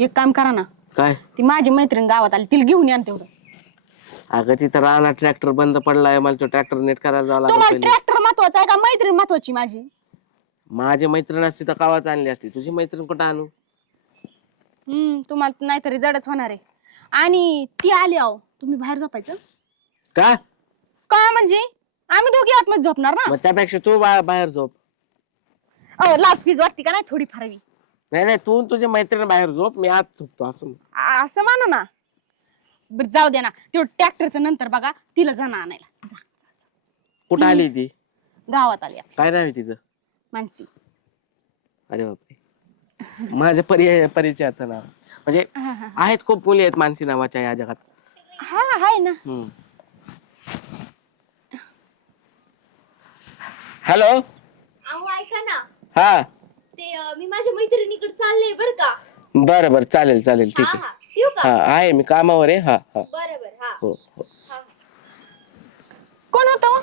एक काम करा ना. काय? ती माझी मैत्रीण गावात आली तिला घेऊन या ना तेवढं. अगं तिथं राहणार ट्रॅक्टर बंद पडलाय मला तो ट्रॅक्टर नीट करायला जावं लागेल तुम्हाला पहिले. ट्रॅक्टर महत्त्वाचा आहे का? मैत्रीण महत्वाची माझी. माझी मैत्रीण असती तर कावाच आणली असती? तुझी मैत्रीण कुठं आणू? हम्म तुम्हाला नाहीतरी जडच होणार आहे. आणि ती आली आहो तुम्ही बाहेर झोपायचं? का? का म्हणजे? आम्ही दोघी आतमध्ये झोपणार ना? मग त्यापेक्षा तू बा- बाहेर झोप. अहो लाच फीज वाटते का नाही थोडी फारवी नाही नाही तू आणि तुझी मैत्रीण बाहेर झोप मी आत झोपतो असं आ- असं मानू ना. बरं जाऊ दे ना. तेवढं ट्रॅक्टरचं नंतर बघा तिला जाणं आणायला. जा कुठं आली ती? गावात आली आता, काय नाव आहे तिचं? मानसी. अरे बापरे. माझ्या पर्याय परिचयाचं नाव. म्हणजे हा हा आहेत खूप मुली आहेत मानसी नावाच्या या जगात. हा हाय ना. हम्म. हॅलो ऐका ना. हा. ते अं, मी माझ्या मैत्रिणीकडे चालले बर का. बरं बरं चालेल चालेल ठीक हा आहे. हा ठेवू का? हा आहे मी कामावर आहे. हा हा. बरं बरं हा. हो हो. हा. कोण होतं?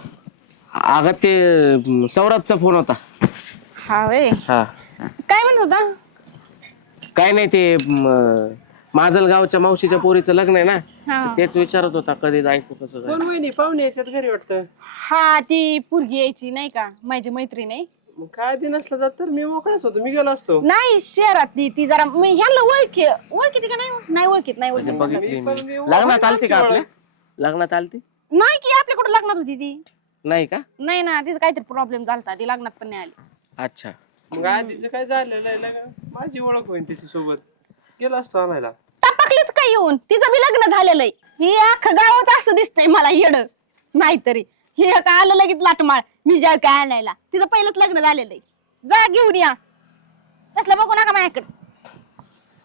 अगं ते अं, सौरभचा फोन होता. हा वे हा. काय म्हणत होता? काय नाही ते अं, माजलगावच्या मावशीच्या पोरीचं लग्न आहे ना हा. तेच विचारत होता कधी जायचं कसं कोण जायचं वहिनी? पाहुणे याच्यात घरी वाटतं. हा ती पुरगी यायची नाही का? माझी मैत्रीण आहे. मग काय दिन असलं जात तर मी मोकळाच होतो. मी गेलो असतो. नाही शहरातली ती जरा मी ह्याला ओळखी ओळखीती का नाही? नाही ओळखीत नाही म्हणजे ओळखीत बघितली पण मी. मी लग्नात आलती का आपल्या? लग्नात आलती? नाही की आपल्याकडे लग्नात होती ती. नाही का? नाही ना तिचा काहीतरी प्रॉब्लेम झालता. ती लग्नात पण नाही आली. अच्छा. मग आधीच काय झालेलं आहे लग्न? माझी ओळख होईल तिच्या सोबत. गेलो असतो आणायला. टपकलीच काय येऊन? तिचं बी लग्न झालेलं आहे. ही अख्खं गावच असं दिसतंय मला येड. नाहीतरी. हे काय आलं लगेच लाटमाळ. मी जाऊ काय आणायला? तिचं पहिलंच लग्न झालेलं आहे. जा घेऊन या. तसलं बघू नका माझ्याकडे.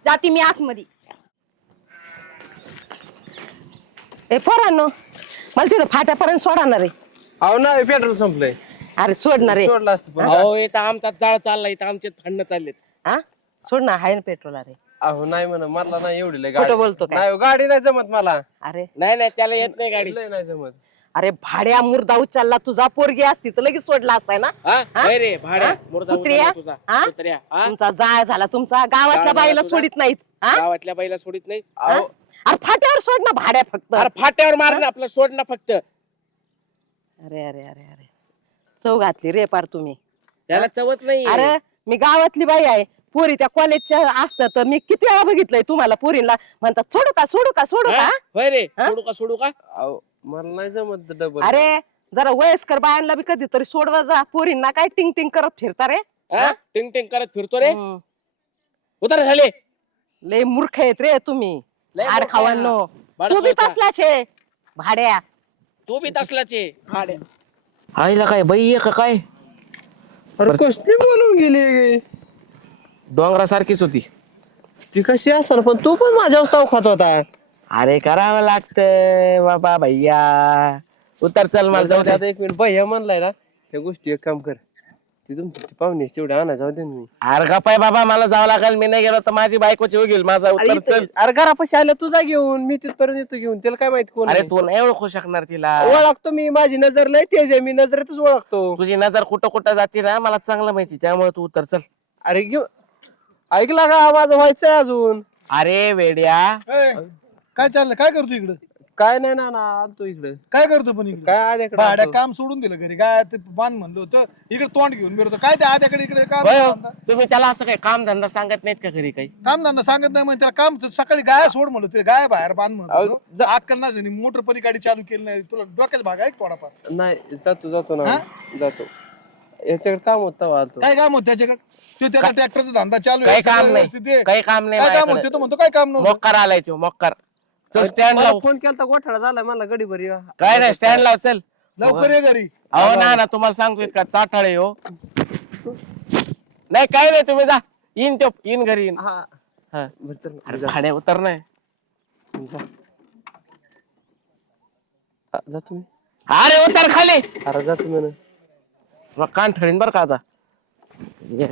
जाती मी आतमध्ये. ए पोरांनो मला तिथं फाट्यापर्यंत सोडणार आहे. अहो ना पेट्रोल संपलंय. अरे सोडणार आहे. सोडलं असतं पण. अहो इथं आमचा जाळ चाललाय इथं आमचे भांडणं चाललेत. हा सोडणार आहे ना पेट्रोल अरे. अहो नाही म्हण मला नाही एवढी लय गाडी. बोलतो काय? नाही हो, गाडी नाही जमत मला. अरे. नाही नाही त्याला येत नाही गाडी. लय नाही जमत. अरे भाड्या मुर्दा उचलला तुझा पोरगी असती तर लगेच सोडला असताय ना? हा? हा? नाही रे भाड्या हा? मुर्दा कुत्र्या? उचलला तुझा. हा? कुत्र्या, हा? तुमचा जाळ झाला तुमचा गावातल्या बाईला तुझा? सोडित नाहीत. हा? गावातल्या बाईला सोडित नाही हा? अरे फाट्यावर सोड ना भाड्या फक्त. अरे फाट्यावर मार ना आपलं सोड ना फक्त. अरे अरे अरे अरे. चव घातली रे पार तुम्ही. त्याला चवत नाही अरे मी गावातली बाई आहे. पोरी त्या कॉलेजच्या असतात तर मी किती वेळा बघितलंय तुम्हाला पोरीला म्हणतात सोडू का सोडू का सोडू का हा? होय रे हा? सोडू का सोडू का? अहो. मला नाही जमत डबल अरे जरा वयस्कर बायांना बी कधीतरी सोडवा जा. पोरींना काय टिंग टिंग करत फिरता रे? हा? टिंग टिंग करत फिरतो रे? हम्म. उतर झाले. लय मूर्ख आहेत रे तुम्ही. लय आड मूर्ख खावांनो. आहे. तू बी बडबड तसलाच आहे. भाड्या. तू बी तसलाचे भाड्या. आईला काय बाई आहे का काय? अरे कसली बोलून गेली डोंगरा सारखीच होती. ती कशी असेल पण तू पण माझ्या ताव खात होता. अरे करावं लागतंय बाबा भैया. उतर चल मला जाऊ दे. आता एक मिनिट. भैया म्हणलाय ना त्या गोष्टी एक काम कर. ती तुमची ती पाहुणे तेवढे आणा जाऊ दे ना मी अरे गपाय बाबा मला जावं लागेल. मी नाही गेलो तर माझी बायकोची होईल माझा अरे उत्तर चल. इथं- अरे घरापाशी आल्या तुझा घेऊन. मी तिथपर्यंत येतो घेऊन. त्याला काय माहिती कोण अरे आहे? तू नाही ओळखू शकणार तिला. ओळखतो मी. माझी नजर लय तेज आहे. मी नजरेतच ओळखतो. तुझी नजर कुठं कुठं जाते ना मला चांगलं माहिती. त्यामुळे तू उत्तर चल. अरे घेऊ ऐकला का? माझं व्हायचंय अजून. अरे वेड्या. ए, काय चाललं? काय करतो इकडं? काय नाही ना ना आलतो इकडे. काय करतो पण इकडे? काय आद्याकडे भाड्या आलतो. काम सोडून दिलं घरी. काय ते बांध म्हणलं होतं इकडे तोंड घेऊन मिळतो काय ते आद्याकडे इकडे काम हो. धंदा? तुम्ही त्याला असं काही काम धंदा सांगत नाहीत का घरी काही? काम धंदा सांगत नाही म्हणजे त्याला काम सकाळी गाय सोड म्हणलं ते गाय बाहेर बांध अहो, म्हणतो अक्कल नाही मोटर परी गाडी चालू केली नाही तुला डोक्याला भाग आहे का थोडाफार? नाही जातो जातो ना. हा? जातो. याच्याकडे काम होतं आलतो. काय काम होत त्याच्याकडे? तो त्याचा ट्रॅक्टरचा धंदा चालू काही काम सगळं नाही. व्यवस्थित आहे. काही काम नाही काय काम. होते तो म्हणतो काय काम नव्हतं? मोक्कार आलाय तो मोक्कार. चल स्टँड लाव. फोन केला गोठाळा झाला मला गडी भरी काय नाही स्टँड लाव चल. लवकर ये घरी. अहो ना ना तुम्हाला सांगतोय का चाटाळे हो. नाही काय नाही तुम्ही जा. येईन तो येईन घरी येईन हा. हा. बरं चल अरे जा. भाड्या उतर नाही. जा. हा, जा तुम्ही. अरे उतर खाली. अरे जा तुम्ही ना. मग कान ठळीन बर का आता. ये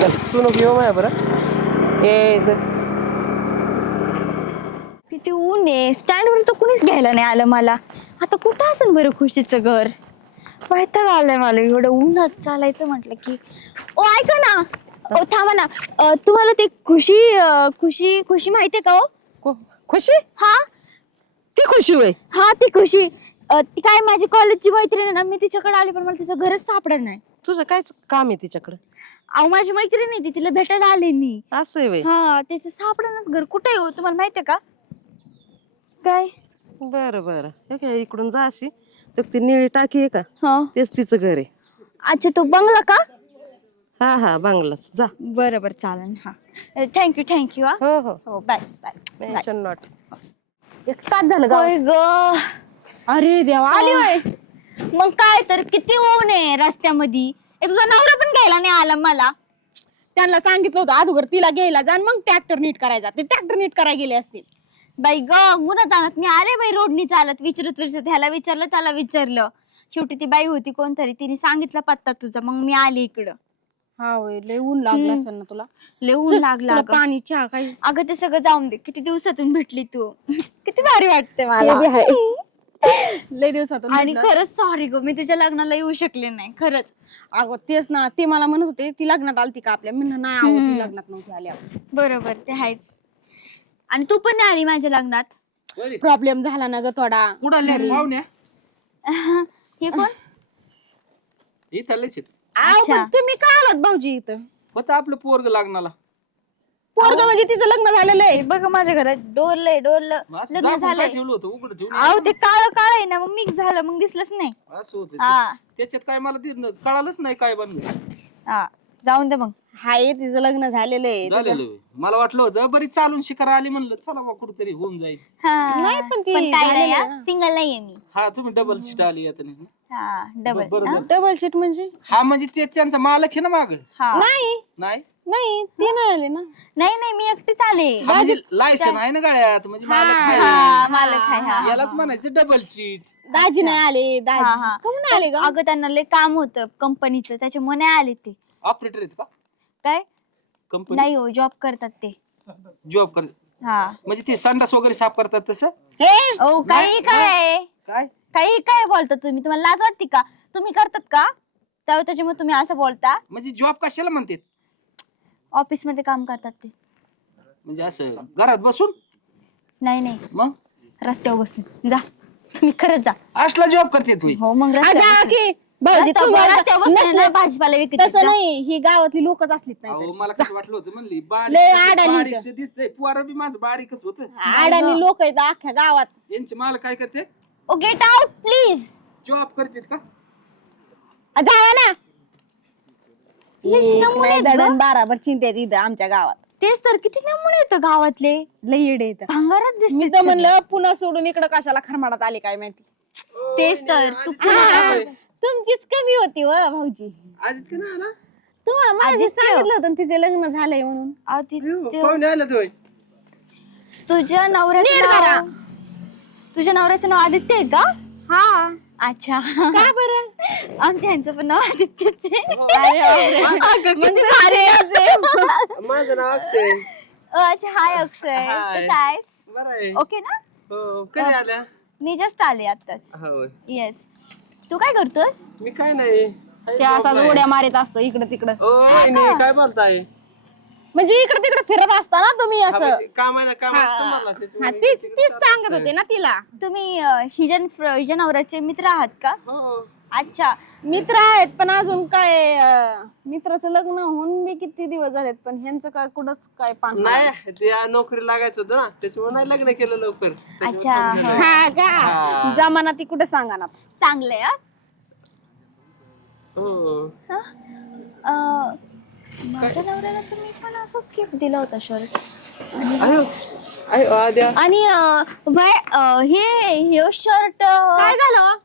चल, तू नको येऊ माझ्या बरं. ए. किती ऊन आहे. स्टँड वर तर कुणीच घ्यायला नाही आलं मला. आता कुठं असेल बरं खुशीचं घर? वैताग आलाय मला. एवढं उन्हात चालायचं म्हटलं की. ओ ऐका ना. ओ थांबा ना. अ, तुम्हाला ते खुशी अ, खुशी खुशी माहितीये का हो? को- खुशी? हा. ती खुशी होय. हा ती खुशी. अ, ती काय माझी कॉलेजची मैत्रीण आहे ना मी तिच्याकडे आले पण मला तिचं घरच सापडत नाही. तुझं काय काम आहे तिच्याकडे? अहो माझी मैत्रीण आहे ती तिला भेटायला आले मी. असं आहे हा तिचं सापडणच घर कुठे हो? तुम्हाला माहितीये का? काय? बरं बरं. हे काय इकडून जा अशी. तर ती निळी टाकी आहे का? हा. तेच तिचं घर आहे. अच्छा तो बंगला का? हा हा बांगलाच. जा. बरं बरं चालेल. हा. थँक्यू थँक्यू हा. हो हो. हो बाय बाय टेन्शन नॉट एक तास झालं गावात. ग. अरे देवा. आली होय. मग काय तर किती ऊन आहे रस्त्यामध्ये. तुझा नवरा पण घ्यायला नाही आला मला. त्यांना सांगितलं होतं अगोदर तिला घ्यायला जा आणि मग ट्रॅक्टर नीट करायचा ते ट्रॅक्टर नीट करायला गेले असतील. बाई ग उन्हात आणत मी आले बाई रोडनी चालत विचारत विचारत. ह्याला विचारलं त्याला विचारलं. शेवटी ती बाई होती कोणतरी तिने सांगितलं पत्ता तुझा मग मी आले इकडं. हा होय लय ऊन लागलं हम्म. असेल ना तुला. लय ऊन चल, लागलं तुला अगं. पाणी चहा काही. अगं ते सगळं जाऊन दे. किती दिवसातून भेटली तू. किती भारी वाटते मला. लय दिवसातून आणि भेटलं. खरंच सॉरी ग मी तुझ्या लग्नाला येऊ शकले नाही खरंच. अगं तेच ना ते मला म्हणत होते ती लग्नात आलती का आपल्या? मी म्हणलं, नाही आहो, ती हम्म. लग्नात नव्हती आली बरोबर ते आहेच. आणि तू पण नाही आली माझ्या लग्नात? प्रॉब्लेम झाला ना ग थोडा. घरी. पाहुण्या? हे कोण? इथं आलेच आहेत. आहो, अच्छा. पण तुम्ही का आलात भाऊजी इथं? होतं आपलं पोरग लागणाला पोरग म्हणजे तिचं लग्न झालेलं आहे. बघा माझ्या घरात डोरलंय डोरलं. लग्न झालंय. ठेवलं होतं? उघड ठेवून अहो ते काळ काळ आहे ना मग मिक्स झालं मग दिसलंच नाही. असं होतं. ते. हा. त्याच्यात काय मला कळालंच नाही काय बनलं. हा. जाऊन दे मग. हाय तिचं लग्न झालेलं आहे. झालेलं होय. मला वाटलं होतं बरी चालून शिकार आली म्हणलं चला बा कुठतरी होऊन जाईल. नाही, पण ती झालेलं आहे ना. सिंगल नाहीये मी. हा तुम्ही डबल सीट आली आता नाही. हा डबल बरं झालं. डबल शीट म्हणजे? हा म्हणजे ते त्यांचा मालक आहे ना माग? हा. नाही. नाही? नाही ती नाही आले ना. नाही नाही मी एकटीच आले. हा म्हणजे लायसन आहे ना गाड्यात म्हणजे मालक आहे. हा मालक आहे हा. यालाच म्हणायचं डबल सीट दाजी नाही आले हा, दाजी हा. नाही आले ग? अगं त्यांना लय काम होतं कंपनीचं त्याच्यामुळे नाही आले ते. ऑपरेटर आहेत का? काय? कंपनी नाही हो जॉब करतात ते. जॉब कर हा. म्हणजे ते संडास वगैरे साफ करतात तसं? ओ काही काय? काय? काही काय बोलता तुम्ही? तुम्हाला लाज वाटते का? तुम्ही करतात का? त्यावेळी त्याच्यामुळे तुम्ही असं बोलता? म्हणजे जॉब कशाला म्हणतात? ऑफिसमध्ये काम करतात ते. म्हणजे असं घरात बसून? नाही नाही. मग? रस्त्यावर बसून. जा. तुम्ही खरंच जा. असला जॉब करते तू. हो मग आ, रस्त्यावर जा बसून. की. भाऊजी रस्त्यावर- तुम्ही रस्त्यावर बसून नसलं- ना भाजीपाला विकत तसं जा. नाही ही गावातली लोकच असलीत अहो नाही मला कसं वाटलं होतं म्हणली लय अडाणी बारीक इथं. बारीकशे दिसतंय. पोरं बी माझं बारीकच होत. आडानी लोक आहेत अख्ख्या गावात. यांचे माल काय करते? ओ गेट आउट प्लीज जॉब करतात का? जावा ना. लय एक नमुने नाही आहेत दडण गं. बाराबर चिंतेत इथं आमच्या गावात. तेच तर किती नमुने येतं गावातले? लई येडे येतं भांगारात मी दिसते तर म्हणलं पुन्हा सोडून इकडं कशाला खरमाडात आले काय माहिती. तेच तर तू तुमचीच कमी होती व भाऊजी. आदित्य ना आला? तुम्हाला आदित्य. सांगितलं होतं ना तिचे लग्न झालंय म्हणून. आदित्य, पाहुणे आला तो तुझ्या नवऱ्याचं. नाव तुझ्या नवऱ्याचं नाव आदित्य आहे का? हा. अच्छा. का बरं? आमच्या ह्यांचं पण नाव आदित्यच आहे. म्हणजे भारी. माझं नाव अक्षय. अच्छा हाय अक्षय. हाय. कसा आहेस बरं आहे. ओके ना? हो कधी आल्या? मी जस्ट आले आताच येस तू काय करतोस? मी काय नाही. ते असाच उड्या मारित असतो इकडं तिकडं. ओ वहिनी, काय बोलताय? म्हणजे इकडे तिकडे फिरत असता ना तुम्ही हा, असं. म्हणजे कामाला काम हा. असतं मला हा, त्याच्यामुळे तीच तीच सांगत. होते ना तिला. तुम्ही अ, हिजन हिजन नवऱ्याचे मित्र आहात का? हो अच्छा. मित्र आहेत पण अजून काय अं, मित्राचं लग्न होऊन बी किती दिवस झालेत पण ह्यांचं काय कुठंच काय पान नाही ते नोकरी लागायचं होतं ना त्याच्यामुळे नाही लग्न केलं लवकर. त्याच्यामुळे अच्छा. हा का? हा. जमाना ती कुठे सांगा ना. चांगलंय हा. हो? अ, माझ्या नवऱ्याला तर मी पण असंच गिफ्ट दिला होता शर्ट आद्या. आणि अ, बाय, अ, हे हे शर्ट काय झालं?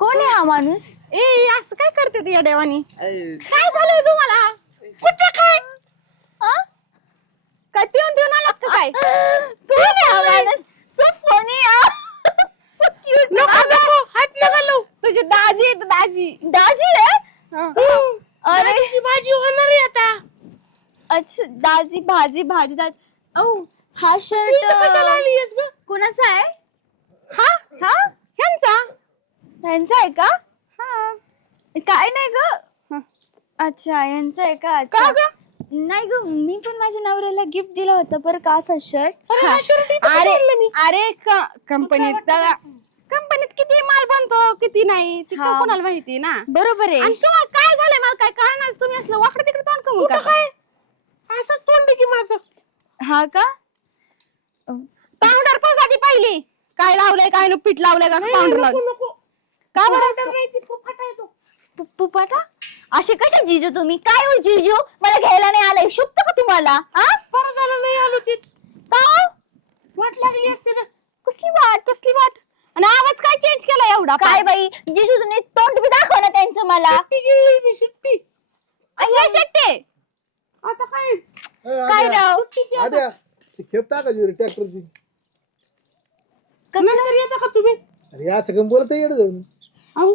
कोण आहे हा माणूस? ए असं काय करते ती या देवानी? काय झालंय तुम्हाला? कुठं काय? हा? काय पिऊन पिऊन आलात का काय? कोण आहे हा माणूस सो क्यूट नको नको हात नका तुझी दाजी आहेत दाजी. दाजी आहे? हा. अरे. भाजी होणार आहे आता. अच्छा दाजी भाजी भाजी दाजी. औ हा शर्ट कुणाचा आहे? हा? हा? ह्यांचा? यांचा आहे का? काय नाही ग. अच्छा यांचा आहे का? का अच्छा. ग? नाही ग मी पण माझ्या नवऱ्याला गिफ्ट दिलं होतं बरं का असं शर्ट अरे अरे कंपनीत कंपनीत किती माल बनतो किती नाही ते हा. कोणाला माहिती ना? बरोबर आहे. तुम्हाला काय झालंय मला काय कळणार? तुम्ही असलं वाकडं तिकडे तोंड कमून काय? असं तोंड की माझं. हा का? पावडर पण आधी पाहिली. काय लावलंय काय नु पीठ लावलंय का पावडर लावलं का बरं? पु- पुपाटा असे कसे जिजू तुम्ही? काय हो जिजू? मला घ्यायला नाही आलंय. शुभत का तुम्हाला? आ? नाही आलो ते का वाट लागली असते ना कसली वाट कसली वाट? आणि आवाज काय चेंज केला एवढा? काय बाई? जिजू तुम्ही तोंड बी दाखव ना त्यांचं मला. शिट्टी असल्या शिट्टी? आता काय? काय राव? आद्या ती खेप टाकायची ट्रॅक्टरची. नंतर येता का तुम्ही? अरे असं कमी बोलत येड जाऊन. अहो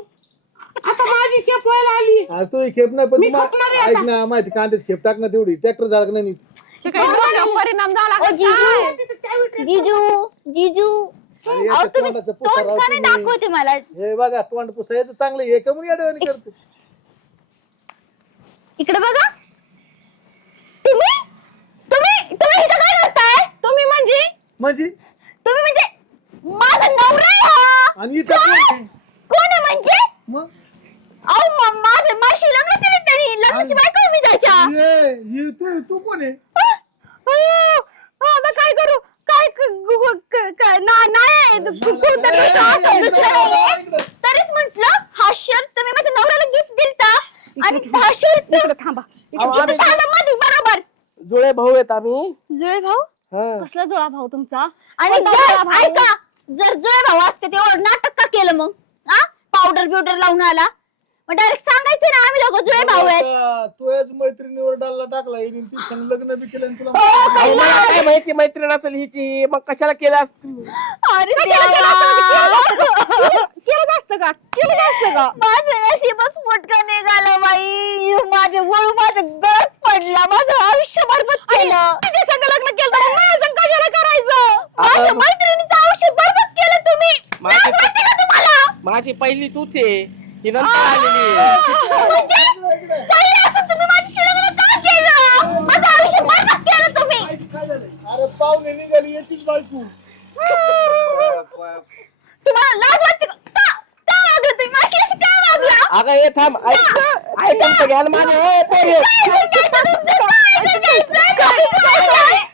आता माझी खेप व्हायला आली. अरे तू ही खेप नाही पण मी तू मा- खपणार आहे ऐक ना माहिती कांद्याची खेप टाक ना तेवढी. ट्रॅक्टर झाला का नाही नीट. परिणाम झाला जिजू जिजू. अहो तुम्ही तोंडाचं तोंड पुसा राव का नाही तुम्ही. दाखवते मला. हे बघा तोंड पुसायचं चांगलं हे कमून येडवानी करतो. इकडे बघा. तुम्ही? तुम्ही? तुम्ही इथं काय करताय? तुम्ही म्हणजे? म्हणजे? तुम्ही म्हणजे माझा नवरा आहे हा. आणि हिचा कोण आहे? कोण? आहे म्हणजे? मग? अहो म- माझं माझी लग्न केलं त्यांनी. लग्नाची बायको आहे मी त्याच्या. ये ये तू तू कोण आहे? अ, अ, आता काय करू? काय क- ग- ग- क- ना- नाही आहे. तू- तू तर दुसरा असेल, दुसरा नाहीये. तरीच म्हंटल हा शर्ट तुम्ही माझ्या नवऱ्याला गिफ्ट दिलता. आणि हा शर्ट इकडे थांबा. आम्ही मध्ये बरोबर. जुळे भाऊ आहेत आम्ही. जुळे भाऊ? हा. कसला जोळा भाऊ तुमचा? आणि कोणता जर जुळा भाऊ? ऐका जर जुळे भाऊ असते तेवढं नाटक का केलं मग? हा? पावडर बिवडर लावून आला. मग डायरेक्ट सांगायचं ना आम्ही दोघं जुळे भाऊ आहेत. आता तू याच मैत्रिणीवर डालला टाकला हिने ती संग लग्न बी केलं आणि तुला हो, अहो, मला काय माहिती मैत्रीण असेल हिची मग कशाला केलं असतं? अरे कशाला केलं असतं? म्हणजे केलं- केलं असतं का? केलं असतं का? माझं नशीबच मोठं निघालं बाई. माझे वळू माझं गळत पडला. माझं आयुष्य बरबाद केलं. तुझ्या संग लग्न केलं तर मग माझ्या संग कशाला करायचं? माझ्या मैत्रिणीचं आयुष्य बरबाद केलं तुम्ही. माझं- लाज वाटते का तुम्हाला? माझी पहिली तूच आहे. ही नंतर आलेली आहे. म्हणजे? काही असं तुम्ही माझ्याशी लग्न का केलं माझं आयुष्य बरबाद केलं तुम्ही. अरे पाहुणे निघाली याचीच बायको. तुम्हाला लाज वाटते का? का- का वागलं तुम्ही? माझी असं का वागला? अगं ये थांब. ऐक ऐक आमचं घ्याल माझं ए, पोरी.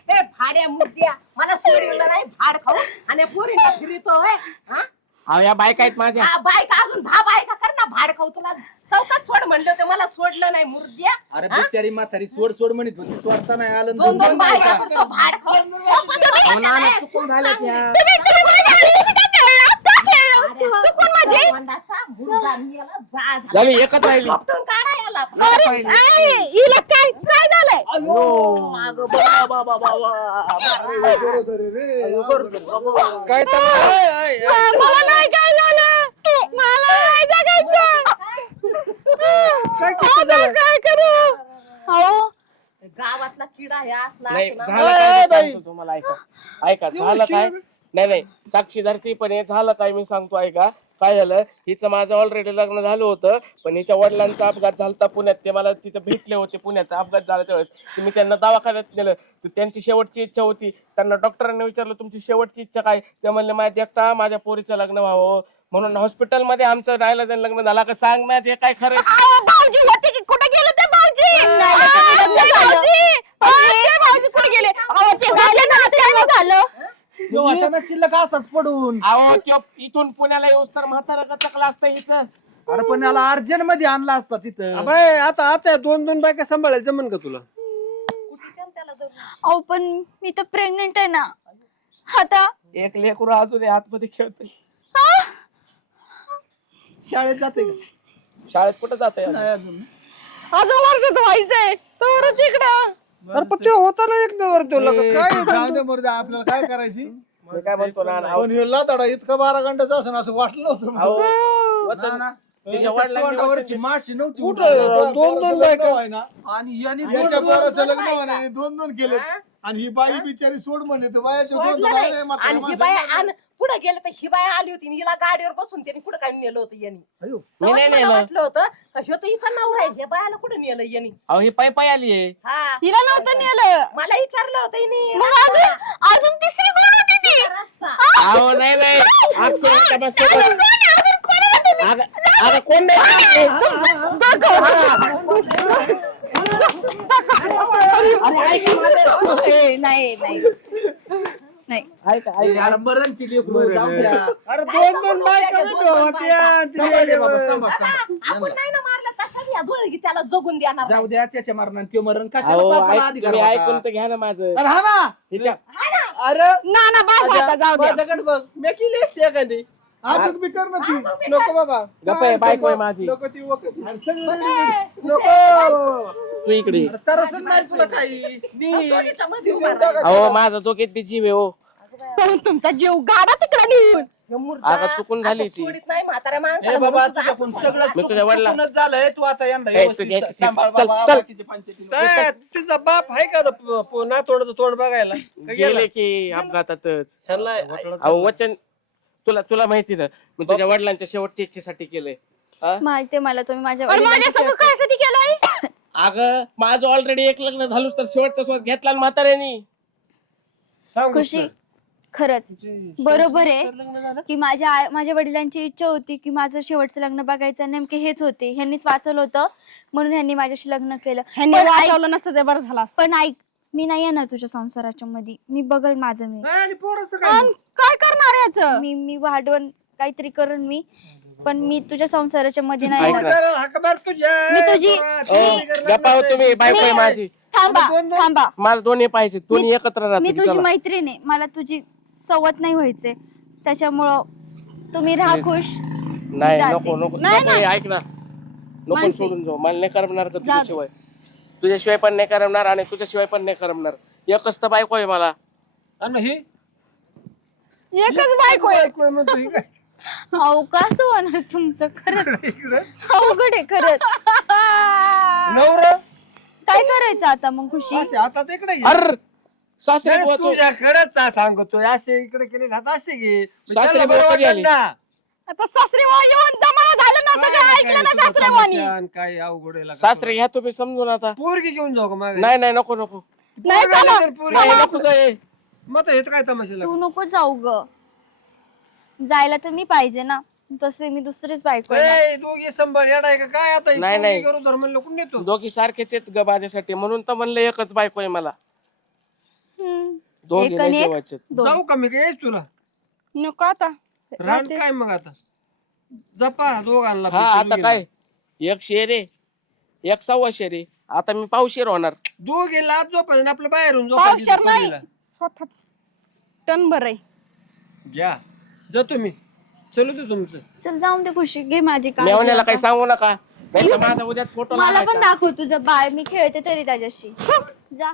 ए भाड्या मुद्द्या. मला सोडलेलं नाही भाड खाऊ आणि पोरीला फिरतो होय हा? अहो या बायका आहेत माझ्या. हा, बायका अजून दहा बायका. भाड खाऊ तुला चौकात सोड म्हणलं होतं मला सोडलं नाही मुर्द्या. अरे बिचारी म्हातारी सोड सोड म्हणत होती सोडता नाही आलं दोन दोन दोन बायका बायका. करतो भाड खाऊ अहो, नाना, चुकून झाल्या त्या. चुकून माझे मुर्दा मेला, जा झाला. झाली एकच राहिली. उपटून काढा याला. अरे, हिला काय काय झालंय? अरे बरोबर आहे रे काय मला नाही काय जगायचं आता काय करू? अहो. गावातला किडा हे असला नाही असला. झालं काय मी सांगतो तुम्हाला ऐका. ऐका झालं काय? नाही नाही साक्षी धरती पण हे झालं काय मी सांगतो ऐका. काय झालं? हिचं माझं ऑलरेडी लग्न झालं होतं पण हिच्या वडिलांचा अपघात झाला पुण्यात. ते मला तिथं भेटले होते पुण्याचा अपघात झाला त्यावेळेस. तर मी त्यांना दवाखान्यात नेलं. तर त्यांची शेवटची इच्छा होती. त्यांना डॉक्टरांनी विचारलं तुमची शेवटची इच्छा काय? ते म्हणले माझ्या एकटा माझ्या पोरीचं लग्न व्हावं. म्हणून हॉस्पिटलमध्ये आमचं राहिलं लग्न झालं. का सांग माझे काय खरं भाऊजी होते की? कुठे गेले ते भाऊजी? नाही, अहो, ते लग्न ते झालं. भाऊजी! अहो, ते भाऊजी कुठे गेले? अहो, ते झालं ना ते झालं. तो आता ना शिल्लक असाच पडून. अहो त्यो इथून पुण्याला येऊस तर म्हातारा का चकला असतं हिचं अरे पण याला अर्जंटमध्ये आणला असता तिथं. अबे आता आता दोन दोन बायका सांभाळायचं जमन का तुला? अहो पण मी तर प्रेग्नेंट आहे ना. आता एक लेकरू अजून आहे, आतमध्ये खेळतोय. शाळेत जाते का? शाळेत कुठं जाते नाही अजून. अजून वर्षात व्हायचंय तरच इकडं. अरे पण ते होता ना एक नवर तो लग्न. ए, काय जाऊ दे आपल्याला काय करायची? मी काय म्हणतो ना ना, पण हे लाताडा इतका बारा घंट्याचा असं असं वाटलं नव्हतं मला. अहो, वचन ना, ना. तिच्या त्याच्या वडिलांनी तोंडावरची वचन माशी नव्हती कुठं? दोन दोन बायका. आणि याने दोन याच्या दोन पोराचं दोन लग्न. होण्याने दोन दोन केले आणि ही बाई बिचारी सोड म्हणे तर बायाच्या सोडलं नाही. आणि ही. बाया आण पुढे गेले तर ही बाया आली होती आणि हिला गाडीवर बसून त्यांनी कुठं काय नेलं होतं यांनी? अयो. मी नाही मला नेलं. वाटलं होतं का ह्यो तर हिचा नवरा आहे ह्या बायाला कुठं नेलं यांनी? अहो ही पाय पाय आली आहे हा. हिला नव्हतं नेलं. मला विचारलं होतं हिने मग अजून अजून तिसरी कोण होती ती? अहो नाही नाही. अगं अगं कोण नाही? ए, नाही नाही नाही मरण केली द्या. अरे दोन दोन बायका. आपण. नाही ना मारलं त्याला जगून जाऊ द्या त्याच्या मरणात ते मरण कशाला अहो बापाला ऐक- अधिकार तुम्ही होता? ऐकून तर घ्या ना माझं अरे हा ना हिच्या अरे ना ना बस आता जाऊ द्या माझ्याकडे बघ मी केली असते एखादी आजच मी कर ना ती नको बाबा गप्प आहे, बायको आहे माझी नको ती. नको तू इकडे तरसच नाही तुला काही नी. दोघीच्या मध्ये उभा राहा. अहो माझा तो किती जीव आहे हो पण तुमचा जीव गाडा तिकडे नेऊन अगं चुकून झाली ती. सोडीत नाही म्हाताऱ्या ए माणसाला बाबा म्हणून तुझं तुझ्याकडून असं सगळं मी तुझ्या वडिला- चुकूनच झालंय तू आता यांना ए, व्यवस्थित तुझ्या- सांभाळ चल, बाबा, चल. बाकीचे पंचायतीला. काय, तिचा बाप आहे का नातवंडाचं तोंड बघायला का गेला? गेले की अपघातातच ह्याला अहो वचन तुला तुला माहिती ना मी तुझ्या वडिलांच्या शेवटच्या इच्छेसाठी केलंय हा? माहिती मला तुम्ही माझ्या वडिलांची शेवट- केलंय अगं माझं ऑलरेडी एक लग्न झालंच तर शेवटचा श्वास घेतला ना म्हाताऱ्यानी. सांग खुशी? गोष्ट. खरंच तुझी बरोबर आहे लग्न झालं? की माझ्या आई- माझ्या वडिलांची इच्छा होती की माझं शेवटचं लग्न बघायचं. नेमके हेच होते. ह्यांनीच वाचवलं होतं म्हणून ह्यांनी माझ्याशी लग्न केलं. ह्यांनी पण ऐक- वाचवलं नसतं ते बरं झालं असतं. पण ऐक मी नाही येणार तुझ्या संसाराच्या मध्ये मी बघल माझं मी. नाही, आणि पोराचं काय? काय करणार याच? मी मी वाढवण काहीतरी करण मी. पण मी तुझ्या संसाराच्या मध्ये नाही ऐक. ना. तुझ्या. मी तुझी- गप्पा हो. तुम्ही बायको आहे माझी थांबा दोन- दोन- थांबा मला दोन्ही पाहिजे दोन्ही मी- एकत्र मी राहतील तुझी चला. मैत्रीण आहे मला तुझी सवत नाही व्हायचे त्याच्यामुळं तुम्ही राहा खुश नाही जाते. नको नको नाही, नको हे ऐक ना नको मानसी. सोडून जाऊ मला नाही करमणार का. तुझ्याशिवाय तुझ्याशिवाय पण नाही करमणार आणि तुझ्याशिवाय पण नाही करमणार एकच तर बायको आहे मला आणि ही एकच बायको आहे बायको आहे म्हणतो ही काय? अहो कसं होणार तुमचं? खरंच. इकडं. अवघड आहे खरंच. नवरा? काय करायचं आता मग खुशी? असे आता घे. अर सासरे नाही, बुवा तू तुझ्याकडेच आ- सांगतोय. असे इकडे केले असे घे. सासरे त्याला बुवा बरं कधी वाटेल आले? ना. आता सासरे वा येऊन दमाना झालं ना काय सगळं ऐकलं ना तुझं सासरे वाणी तमाशा आणि काय अवघड आहे लागा. सासरे घ्या तुम्ही समजून आता. पोरगी घेऊन जाऊ का मागे? नाही नाही नको नको. नाही, पोरगी चला. आली तर पोरगी- नाही नको काय मग आता हे तर काय तमाशा तू नको जाऊ ग. जायला तर मी पाहिजे ना. तसे मी दुसरीच बायको आहे ना. दोघी संभाळ येणार आहे का? काय आता ही नाही, नाही. करून धर्म लोकून नेतो. दोघी सारखेच आहेत ग माझ्यासाठी. म्हणून तर म्हणलं एकच बायको आहे मला. हम्म. दोघी एक आणि नाही एक? जेवायचे दोन. जाऊ का मी? काय तुला. नको आता. रान काय मग आता? जपा दोघांना हा आता. काय? एक शेर आहे. एक सव्वा शेर आहे. आता मी पावशेर होणार. दोघे लाज झोपायचं आपलं बाहेरून पावशेर झोपायचं नाही. पोरीला. स्वतः टन भर आहे. घ्या. जातो मी. चलू दे तुमचं. चल जाऊन दे खुशी. घे माझी काळजी मेवण्याला आता. काही सांगू नका. नाही तर माझा उद्याच फोटो मला पण दाखव तुझं बाळ. मी खेळते तरी त्याच्याशी. जा.